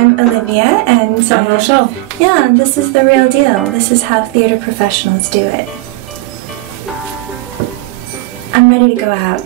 I'm Olivia, and I'm Rochelle. Yeah, this is the real deal. This is how theater professionals do it. I'm ready to go out.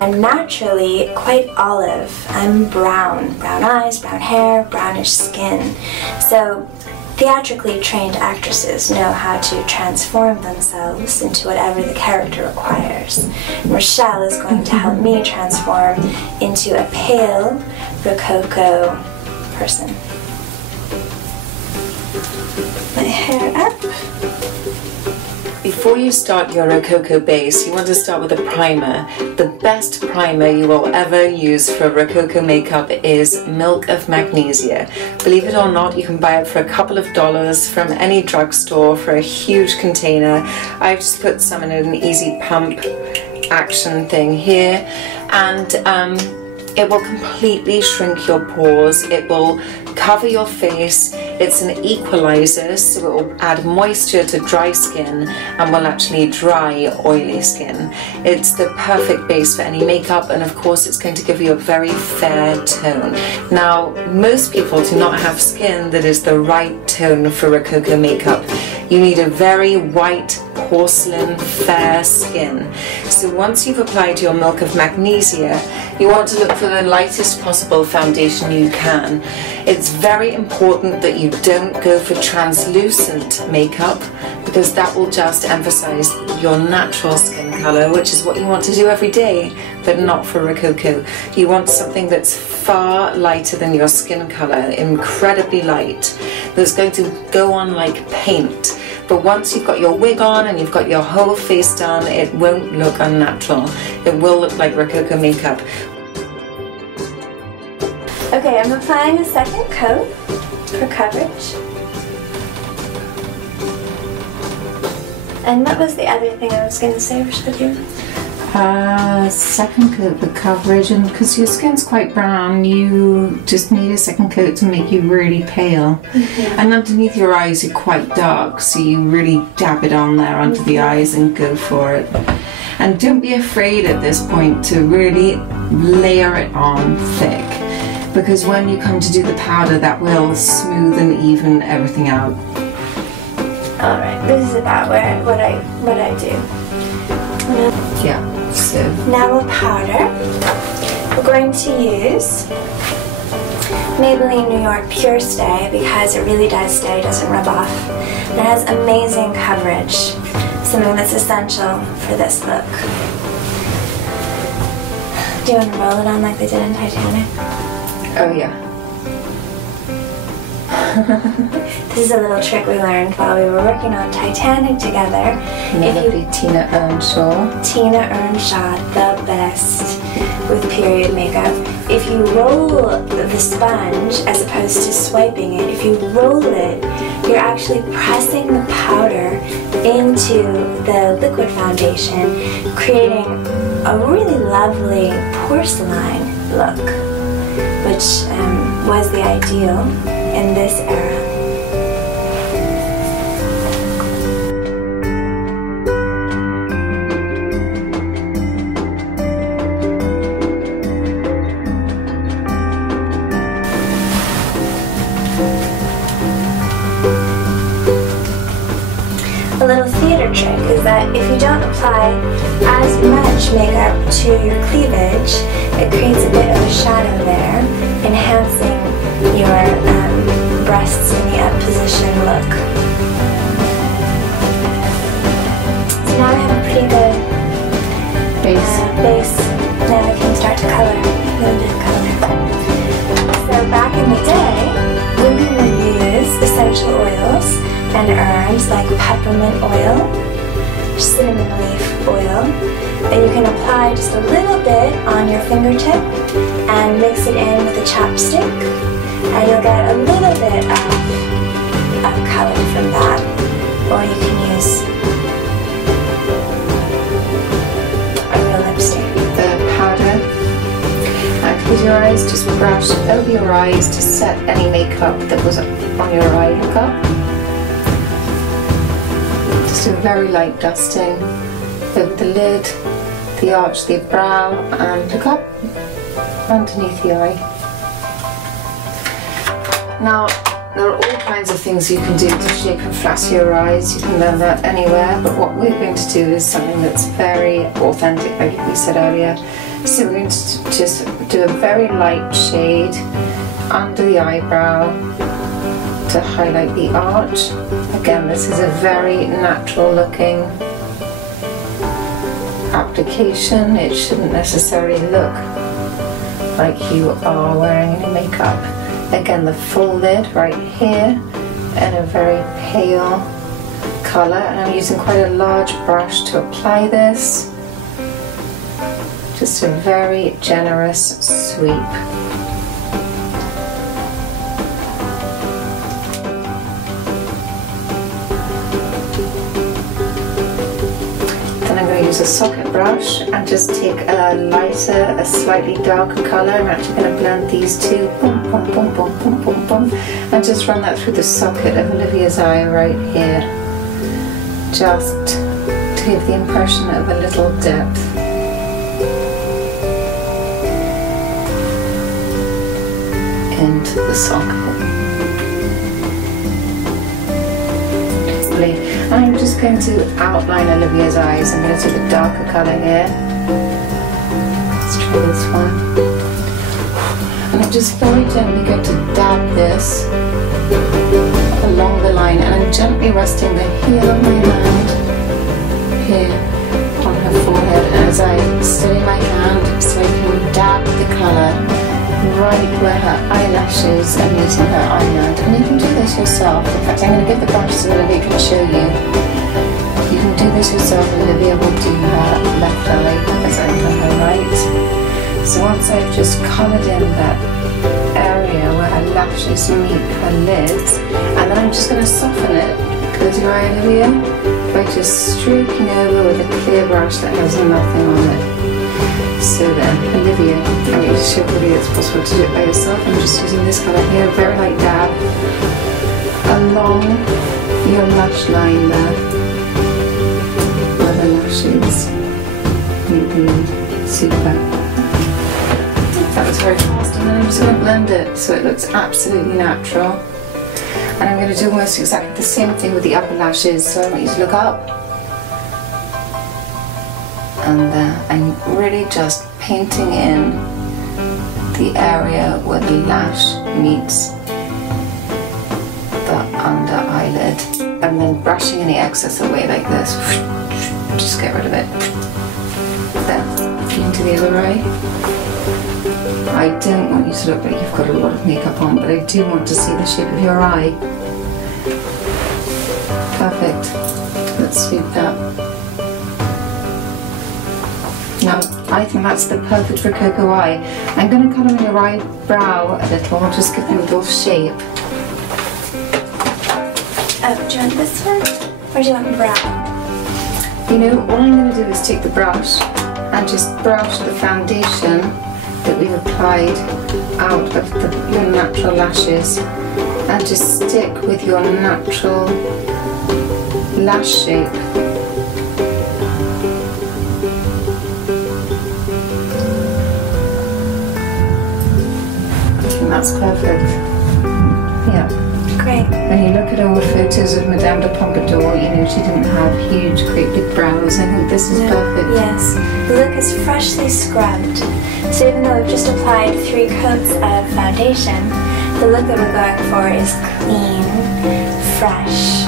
I'm naturally quite olive. I'm brown. Brown eyes, brown hair, brownish skin. So theatrically trained actresses know how to transform themselves into whatever the character requires. Rochelle is going to help me transform into a pale Rococo person. My hair up. Before you start your Rococo base, you want to start with a primer. The best primer you will ever use for Rococo makeup is Milk of Magnesia. Believe it or not, you can buy it for a couple of dollars from any drugstore for a huge container. I've just put some in an easy pump action thing here, and it will completely shrink your pores. It will cover your face. It's an equalizer, so it will add moisture to dry skin and will actually dry oily skin. It's the perfect base for any makeup, and of course it's going to give you a very fair tone. Now, most people do not have skin that is the right tone for Rococo makeup. You need a very white, porcelain, fair skin. So once you've applied your Milk of Magnesia, you want to look for the lightest possible foundation you can. It's very important that you don't go for translucent makeup, because that will just emphasize your natural skin color, which is what you want to do every day, but not for Rococo. You want something that's far lighter than your skin color, incredibly light, that's going to go on like paint. But once you've got your wig on and you've got your whole face done, it won't look unnatural. It will look like Rococo makeup. Okay, I'm applying a second coat for coverage. And what was the other thing I was going to say, Rochelle? Second coat for coverage, and because your skin's quite brown, you just need a second coat to make you really pale. And underneath your eyes are quite dark, so you really dab it on there under the eyes and go for it. And don't be afraid at this point to really layer it on thick, because when you come to do the powder, that will smooth and even everything out. Alright, this is about what I do. Yeah, so now we'll powder. We're going to use Maybelline New York Pure Stay because it really does stay, doesn't rub off. And it has amazing coverage, something that's essential for this look. Do you want to roll it on like they did in Titanic? oh yeah. This is a little trick we learned while we were working on Titanic together. Tina Earnshaw. Tina Earnshaw, the best with period makeup. If you roll the sponge as opposed to swiping it, if you roll it, you're actually pressing the powder into the liquid foundation, creating a really lovely porcelain look, which was the ideal in this era. A little theater trick is that if you don't apply as much makeup to your cleavage, it creates a bit of a shadow there, enhancing your breasts in the up position look. So now I have a pretty good base. Now I can start to color, a little bit of color. So back in the day, women would use essential oils and herbs like peppermint oil, cinnamon leaf oil, and you can apply just a little bit on your fingertip and mix it in with a chapstick, and you'll get a little bit of color from that. Or you can use a real lipstick. The powder, and close your eyes, just brush over your eyes to set any makeup that was on your eye hookup. Just a very light dusting over the lid, the arch of the brow, and look up underneath the eye. Now, there are all kinds of things you can do to shape and flatter your eyes. You can learn that anywhere, but what we're going to do is something that's very authentic, like we said earlier. So we're going to just do a very light shade under the eyebrow to highlight the arch. Again, this is a very natural looking application. It shouldn't necessarily look like you are wearing any makeup. Again, the full lid right here in a very pale colour, and I'm using quite a large brush to apply this. Just a very generous sweep. Then I'm going to use a socket brush and just take a lighter, a slightly darker colour. I'm actually going to blend these two, boom, boom, boom, boom, boom, boom, boom, and just run that through the socket of Olivia's eye right here, just to give the impression of a little depth. Into the socket. And I'm just going to outline Olivia's eyes. I'm going to take a darker colour here. Let's try this one. And I'm just very gently going to dab this along the line, and I'm gently resting the heel of my hand here on her forehead as I steady my hand so I can dab the colour right where her eyelashes are meeting her eyelid. And you can do this yourself. In fact, I'm going to give the brush so Olivia can show you. You can do this yourself. Olivia will do her left eye as I've done her right. So once I've just coloured in that area where her lashes meet her lids, and then I'm just going to soften it. Close your eye, Olivia, by just stroking over with a clear brush that has nothing on it. So then, Olivia, I'm going to show you it's possible to do it by yourself. I'm just using this colour here, very light dab, along your lash line there, where the lashes meet the lid. Super. That was very fast, and then I'm just going to blend it so it looks absolutely natural. And I'm going to do almost exactly the same thing with the upper lashes, so I want you to look up. And I'm really just painting in the area where the lash meets the under eyelid, and then brushing any excess away like this. Just get rid of it. Then into the other eye. I don't want you to look like you've got a lot of makeup on, but I do want to see the shape of your eye. Perfect. Let's sweep that. Now, I think that's the perfect Rococo eye. I'm going to colour in your eyebrow a little, just give you a little shape. Oh, do you want this one? Or do you want brown? You know, all I'm going to do is take the brush and just brush the foundation that we've applied out of your natural lashes, and just stick with your natural lash shape. That's perfect. Yeah. Great. When you look at old photos of Madame de Pompadour, you know she didn't have huge, great big brows. I think this is perfect. Yes. The look is freshly scrubbed. So even though we've just applied 3 coats of foundation, the look that we're going for is clean, fresh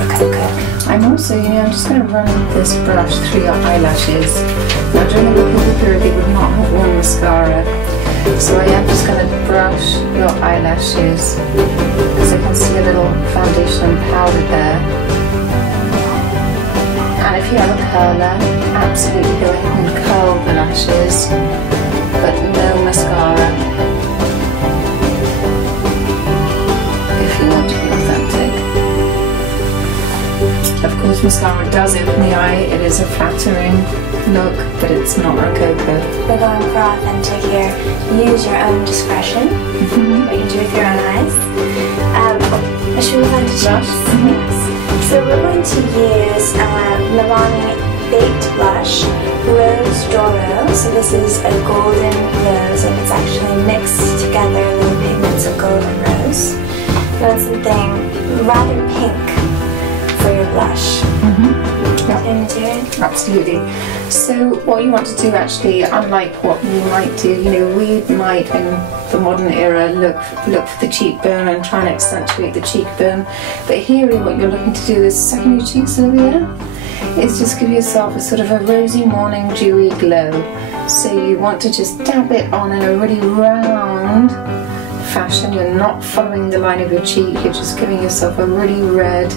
Rococo. I'm also, you know, I'm just going to run this brush through your eyelashes. Now during the Rococo period, they would not have worn mascara. So I am just going to brush your eyelashes, because I can see a little foundation powder there. And if you have a curler, absolutely go ahead and curl the lashes, but no mascara, if you want to be authentic. Of course, mascara does open the eye. It is a flattering look, but it's not Rococo. We're going for authentic here. Use your own discretion. What you do with your own eyes. Should we move on to cheeks? Yes. So we're going to use Milani baked blush, Rose Doro. So this is a golden rose, and it's actually mixed together with pigments of golden rose. You want something rather pink for your blush. Absolutely. So what you want to do, actually, unlike what you might do, you know, we might in the modern era look for the cheekbone and try and accentuate the cheekbone, but here what you're looking to do is second your cheeks, Olivia, is just give yourself a sort of a rosy morning dewy glow. So you want to just dab it on in a really round fashion. You're not following the line of your cheek, you're just giving yourself a really red,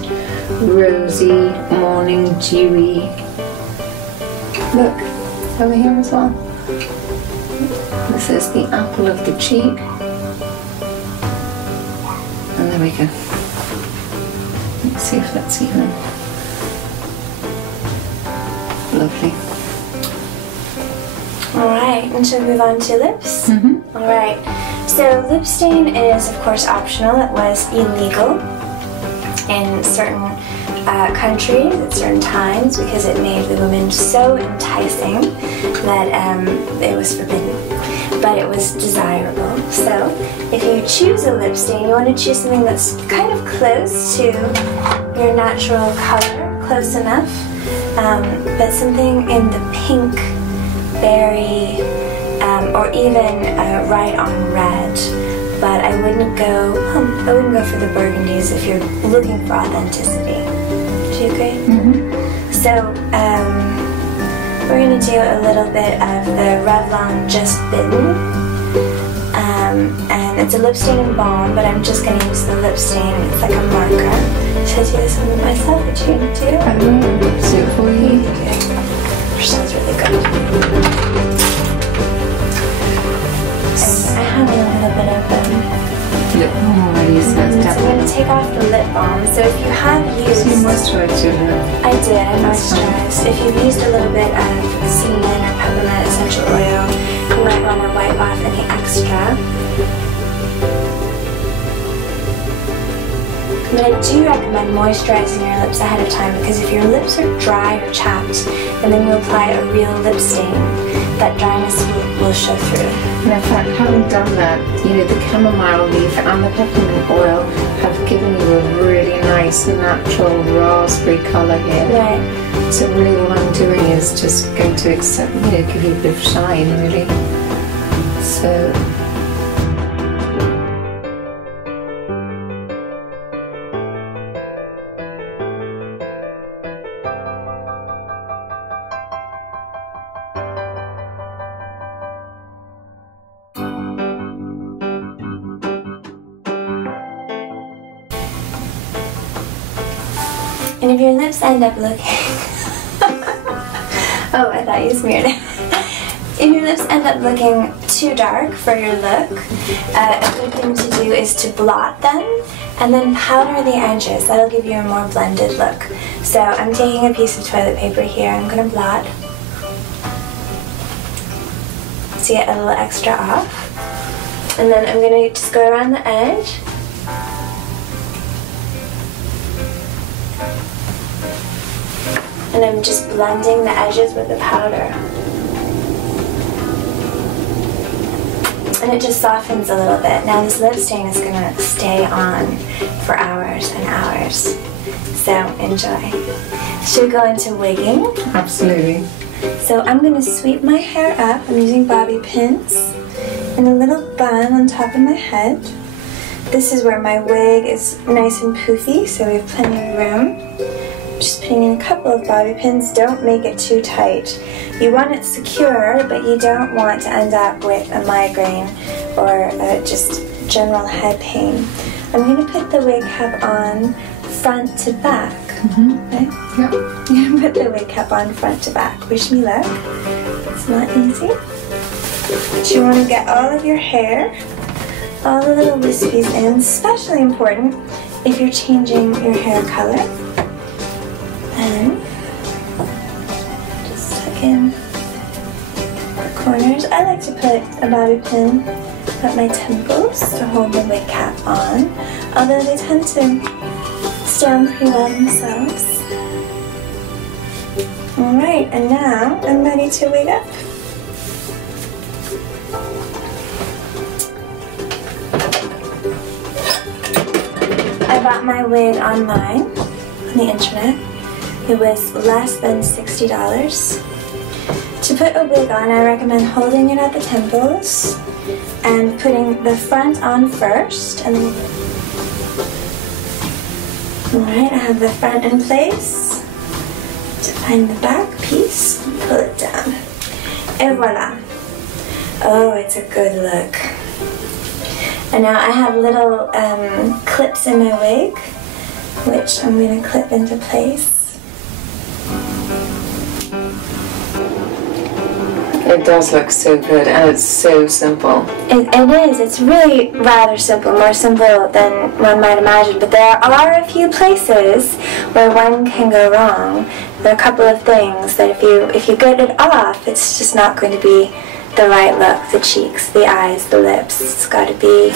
rosy, morning, dewy look. Over here as well. This is the apple of the cheek. And there we go. Let's see if that's even. Lovely. Alright, and shall we move on to lips? Alright, so lip stain is of course optional. It was illegal in certain countries at certain times because it made the women so enticing that it was forbidden, but it was desirable. So if you choose a lip stain, you want to choose something that's kind of close to your natural color, close enough, but something in the pink, berry, or even right on red. But I wouldn't go for the burgundies if you're looking for authenticity. Do you agree? So we're going to do a little bit of the Revlon Just Bitten, and it's a lip stain and balm, but I'm just going to use the lip stain. It's like a marker. Should I do this one myself? Would you do it? I will do it for you. Which sounds really good. I have a little bit of lip balm already, so it's so I'm going to take off the lip balm. So if you have used... So you moisturized your lip? I did, I moisturized. If you've used a little bit of cinnamon or peppermint essential oil, you might want to wipe off any extra. But I do recommend moisturizing your lips ahead of time, because if your lips are dry or chapped and then you apply a real lip stain, that dryness will show through. And in fact, having done that, you know, the chamomile leaf and the peppermint oil have given you a really nice natural raspberry colour here. Right. So really all I'm doing is just going to accept, you know, give you a bit of shine really. So and if your lips end up looking... oh, I thought you smeared it. If your lips end up looking too dark for your look, a good thing to do is to blot them and then powder the edges. That'll give you a more blended look. So I'm taking a piece of toilet paper here. I'm going to blot to get a little extra off. And then I'm going to just go around the edge. And I'm just blending the edges with the powder. And it just softens a little bit. Now this lip stain is going to stay on for hours and hours. So enjoy. Should we go into wigging? absolutely. So I'm going to sweep my hair up. I'm using bobby pins and a little bun on top of my head. This is where my wig is nice and poofy, so we have plenty of room. Just putting in a couple of bobby pins. Don't make it too tight. You want it secure, but you don't want to end up with a migraine or just general head pain. I'm going to put the wig cap on front to back. Okay? Yep. I'm going to put the wig cap on front to back. Wish me luck. It's not easy. But you want to get all of your hair, all the little wispies in, especially important if you're changing your hair color. And just tuck in the corners. I like to put a bobby pin at my temples to hold the wig cap on, although they tend to stay on pretty well themselves. Alright, and now I'm ready to wig up. I bought my wig online, on the internet. It was less than $60. To put a wig on, I recommend holding it at the temples and putting the front on first. And then, alright, I have the front in place. To find the back piece, pull it down. Et voila. Oh, it's a good look. And now I have little clips in my wig, which I'm going to clip into place. It does look so good, and it's so simple. It is. It's really rather simple, more simple than one might imagine. But there are a few places where one can go wrong. There are a couple of things that if you get it off, it's just not going to be the right look. The cheeks, the eyes, the lips. It's got to be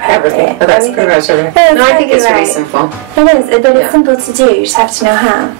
everything. Oh, that's pretty much everything. Yeah, no, I think it's right. really simple. It is, but it's simple to do. You just have to know how.